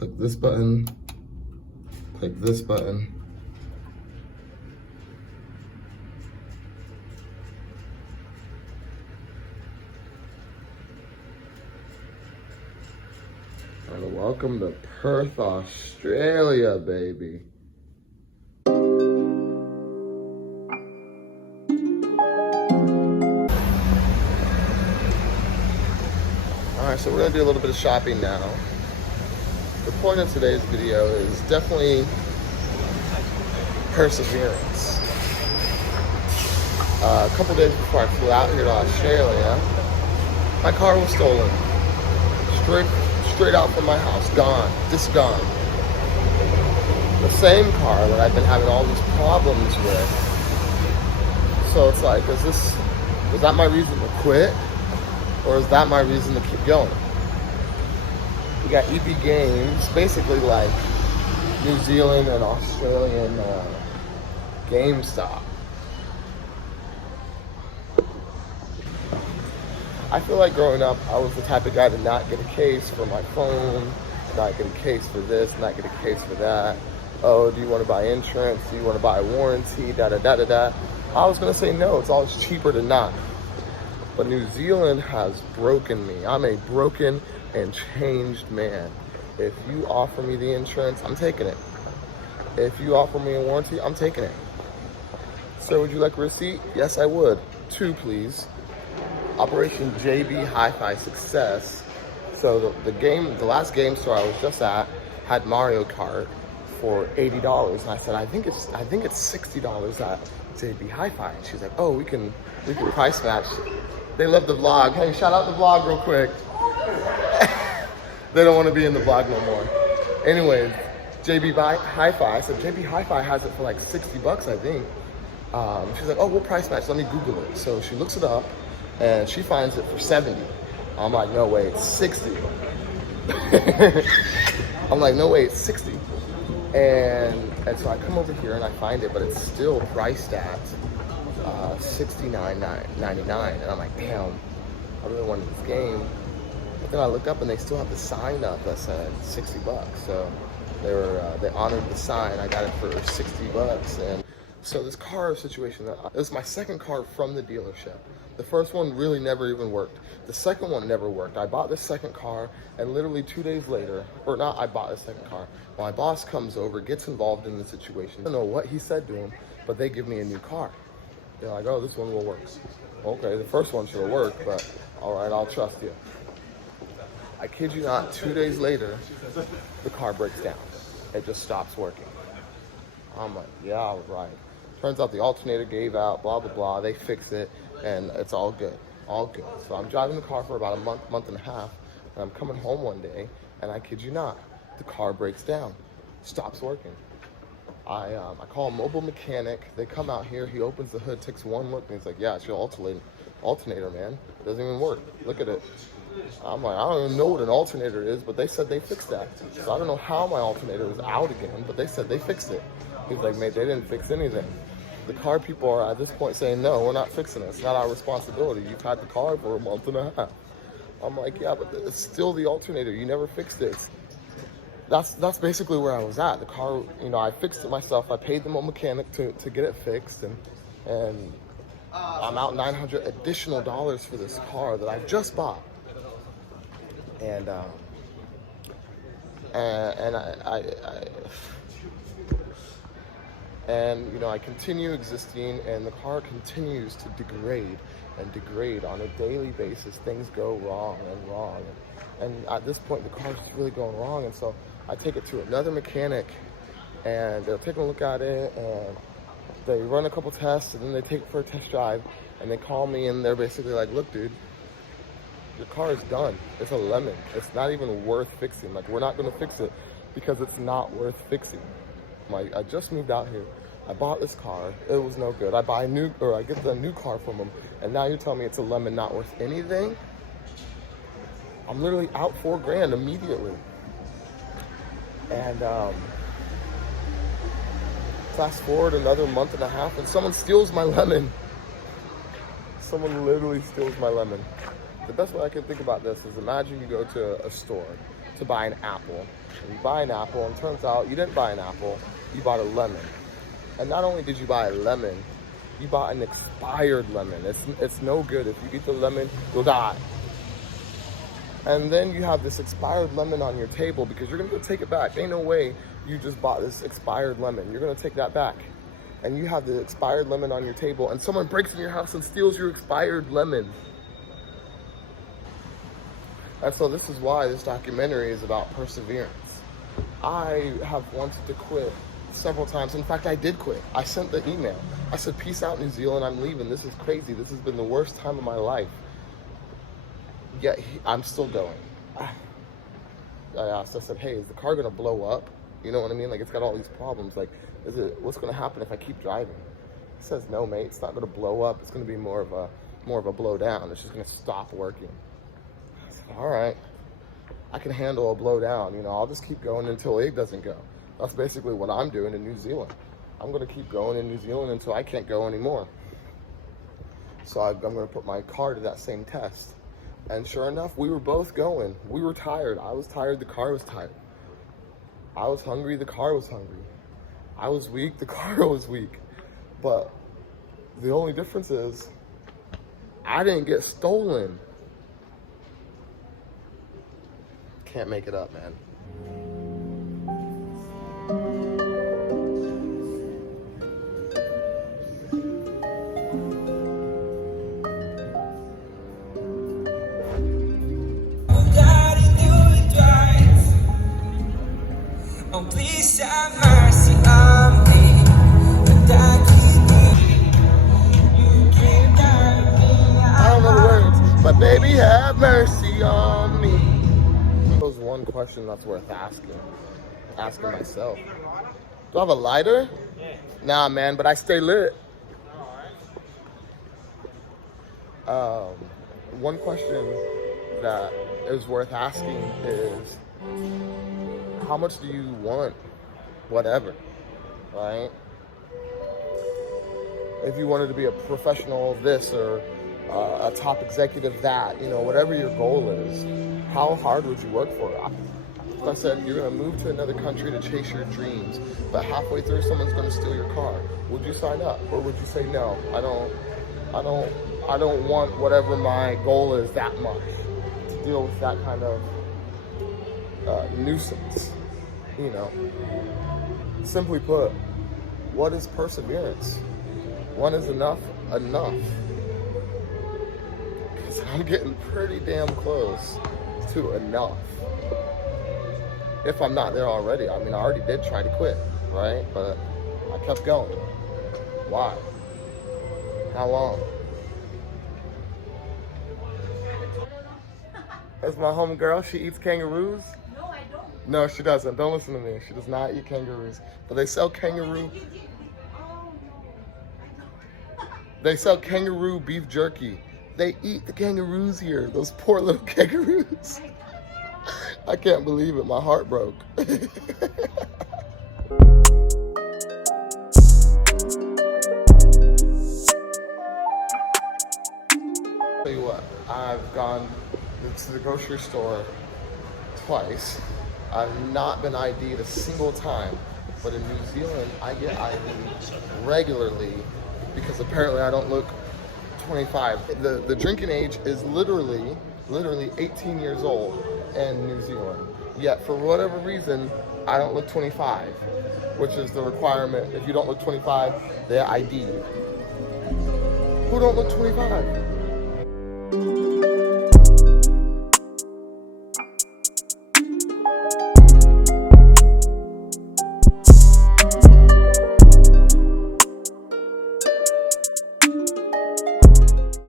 click this button, click this button. And welcome to Perth, Australia, baby. Alright, so we're going to do a little bit of shopping now. The point of today's video is definitely perseverance. A couple days before I flew out here to Australia, my car was stolen. Straight out from my house, gone, just gone. The same car that I've been having all these problems with. So it's like, is that my reason to quit? Or is that my reason to keep going? We got EB Games, basically like New Zealand and Australian GameStop. I feel like growing up, I was the type of guy to not get a case for my phone, not get a case for this, not get a case for that. Oh, do you want to buy insurance? Do you want to buy a warranty? Da-da-da-da-da. I was going to say no, it's always cheaper to not. But New Zealand has broken me. I'm a broken and changed man. If you offer me the insurance, I'm taking it. If you offer me a warranty, I'm taking it. Sir, would you like a receipt? Yes, I would. 2, please. Operation JB Hi-Fi success. So the last game store I was just at had Mario Kart for $80, and I said I think it's $60 at JB Hi-Fi. And she's like, oh, we can price match. They love the vlog. Hey, shout out the vlog real quick. They don't want to be in the vlog no more. Anyways, JB Hi-Fi. I said JB Hi-Fi has it for like $60, I think. She's like, oh, we'll price match. Let me Google it. So she looks it up. And she finds it for 70. I'm like, no way, it's 60. I'm like, no way, it's 60. And so I come over here and I find it, but it's still priced at $69.99. And I'm like, damn, I really wanted this game. But then I looked up and they still have the sign up that said $60. So they honored the sign. I got it for $60. And so this car situation, it was my second car from the dealership. The first one really never even worked. The second one never worked. I bought this second car, and literally 2 days later, or not, I bought the second car. My boss comes over, gets involved in the situation. I don't know what he said to him, but they give me a new car. They're like, oh, this one will work. Okay, the first one should have worked, but all right, I'll trust you. I kid you not, 2 days later, the car breaks down. It just stops working. I'm like, yeah, I was right. Turns out the alternator gave out, blah, blah, blah. They fix it, and it's all good, all good. So I'm driving the car for about a month and a half, and I'm coming home one day, and I kid you not, the car breaks down, stops working. I call a mobile mechanic. They come out here. He opens the hood, takes one look, and he's like, yeah, it's your alternator, man. It doesn't even work. Look at it. I'm like, I don't even know what an alternator is, but they said they fixed that. So I don't know how my alternator is out again, but they said they fixed it. He's like, mate, they didn't fix anything. The car people are at this point saying, no, we're not fixing it. It's not our responsibility. You've had the car for a month and a half. I'm like, yeah, but it's still the alternator. You never fixed it. That's basically where I was at. The car, I fixed it myself. I paid the mechanic to get it fixed, and I'm out $900 additional for this car that I just bought. And I continue existing, and the car continues to degrade on a daily basis. Things go wrong, and at this point the car's just really going wrong. And so I take it to another mechanic, and they'll take a look at it, and they run a couple tests, and then they take it for a test drive, and they call me, and they're basically like, look, dude, your car is done. It's a lemon. It's not even worth fixing. Like, we're not going to fix it because it's not worth fixing. Like, I just moved out here. I bought this car. It was no good. I get the new car from them, and now you're telling me it's a lemon, not worth anything? I'm literally out $4,000 immediately. And fast forward another month and a half, and someone steals my lemon. Someone literally steals my lemon. The best way I can think about this is, imagine you go to a store to buy an apple. And you buy an apple, and it turns out you didn't buy an apple, you bought a lemon. And not only did you buy a lemon, you bought an expired lemon. It's no good. If you eat the lemon, you'll die. And then you have this expired lemon on your table because you're gonna go take it back. Ain't no way you just bought this expired lemon. You're gonna take that back. And you have the expired lemon on your table, and someone breaks in your house and steals your expired lemon. And so this is why this documentary is about perseverance. I have wanted to quit several times. In fact, I did quit. I sent the email. I said, peace out, New Zealand, I'm leaving. This is crazy. This has been the worst time of my life. Yet I'm still going. I asked, I said, hey, is the car gonna blow up? You know what I mean? Like, it's got all these problems. Like, what's gonna happen if I keep driving? He says, no, mate, it's not gonna blow up. It's gonna be more of a blow down. It's just gonna stop working. I said, all right, I can handle a blow down. You know, I'll just keep going until it doesn't go. That's basically what I'm doing in New Zealand. I'm gonna keep going in New Zealand until I can't go anymore. So I'm gonna put my car to that same test. And sure enough, we were both going. We were tired. I was tired, the car was tired. I was hungry, the car was hungry. I was weak, the car was weak. But the only difference is I didn't get stolen. Can't make it up, man. Oh, please have mercy on me. I don't know the words, but baby, have mercy on me. That was one question that's worth asking myself. Do I have a lighter? Nah, man, but I stay lit. One question that is worth asking is, how much do you want whatever, right? If you wanted to be a professional this or a top executive that, you know, whatever your goal is, how hard would you work for it? If I said you're gonna move to another country to chase your dreams, but halfway through someone's gonna steal your car, would you sign up? Or would you say, no, I don't want whatever my goal is that much to deal with that kind of nuisance, you know? Simply put, what is perseverance? When is enough enough? Because I'm getting pretty damn close to enough. If I'm not there already. I mean, I already did try to quit, right? But I kept going. Why? How long? That's my homegirl. She eats kangaroos. No, I don't. No, she doesn't. Don't listen to me. She does not eat kangaroos. But they sell kangaroo. Oh, no. I don't. They sell kangaroo beef jerky. They eat the kangaroos here. Those poor little kangaroos. I can't believe it. My heart broke. Tell you what, I've gone to the grocery store twice. I've not been ID'd a single time, but in New Zealand, I get ID'd regularly because apparently I don't look 25. The drinking age is literally 18 years old in New Zealand. Yet for whatever reason, I don't look 25, which is the requirement. If you don't look 25, they're ID'd. Who don't look 25?